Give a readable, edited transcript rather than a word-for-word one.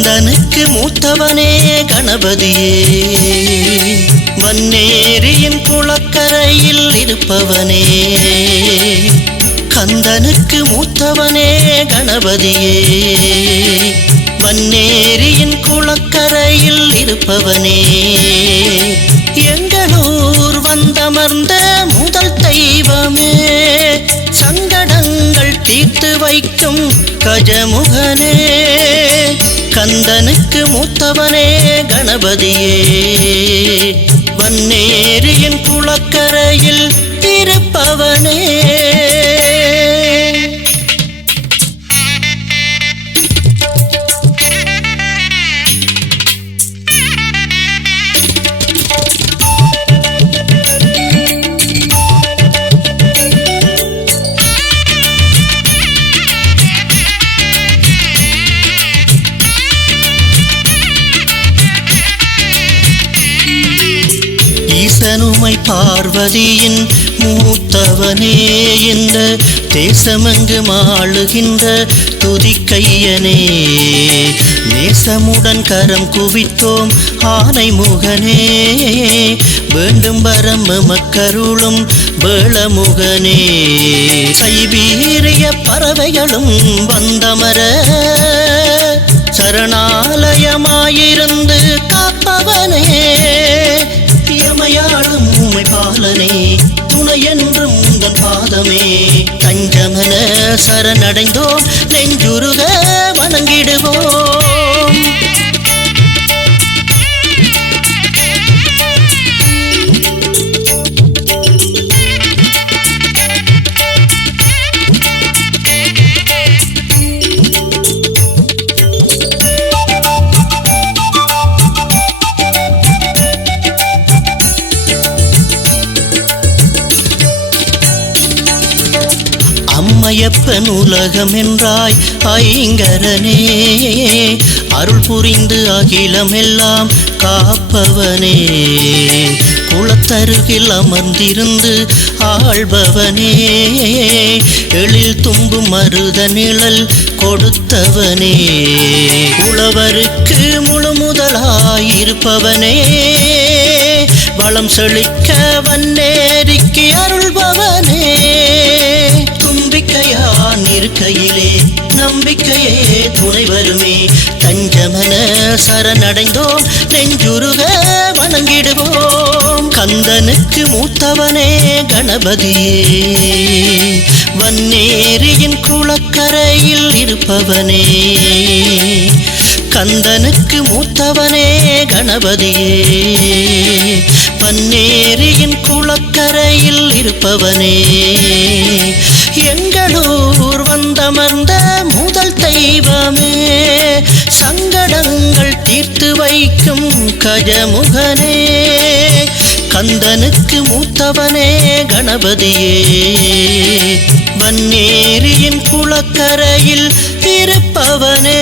கந்தனுக்கு மூத்தவனே கணபதியே, வன்னேரியின் குளக்கரையில் இருப்பவனே. கந்தனுக்கு மூத்தவனே கணபதியே, வன்னேரியின் குளக்கரையில் இருப்பவனே. எங்களூர் வந்தமர்ந்த முதல் தெய்வமே, சங்கடங்கள் தீர்த்து வைக்கும் கஜமுகனே. கந்தனுக்கு மூத்தவனே கணபதியே, வன்னேரியின் குளக்கரையில் இருப்பவனே. ஈசனுமை பார்வதியின் மூத்தவனே, இந்த தேசமெங்கு ஆளுகின்ற துதிக்கையனே. நேசமுடன் கரம் குவித்தோம் ஆனை முகனே, வேண்டும் வரம் மக்கருளும் வேளமுகனே. சைபீரிய பறவைகளும் வந்தமர சரணாலயமாயிருந்து காப்பவனே. யமயாளும் உமை பாலனே, துணையென்றும் உந்தன் பாதமே. தஞ்சமென சரணடைந்தோம், நெஞ்சுருக வணங்கிடுவோம். அம்மையப்பன் உலகம் என்றாய் ஐங்கரனே, அருள் புரிந்து அகிலம் எல்லாம் காப்பவனே. குளத்தருகில் அமர்ந்திருந்து ஆள்பவனே, எழில் தும்பும் மருத நிழல் கொடுத்தவனே. உழவருக்கு முழு முதலாயிருப்பவனே, வளம் செழிக்க வன்னேரிக்கு அருள்பவனே. தும்பிக்கையான் இருக்கையிலே நம்பிக்கையே துணை வருமே. தஞ்சமென சரணடைந்தோம், நெஞ்சுருக வணங்கிடுவோம். கந்தனுக்கு மூத்தவனே கணபதியே, வன்னேரியின் குளக்கரையில் இருப்பவனே. கந்தனுக்கு மூத்தவனே கணபதியே, வன்னேரியின் குளக்கரையில் இருப்பவனே. எங்களூர் வந்தமர்ந்த முதல் தெய்வமே, சங்கடங்கள் தீர்த்து வைக்கும் கஜமுகனே. கந்தனுக்கு மூத்தவனே கணபதியே, வன்னேரியின் குளக்கரையில் இருப்பவனே.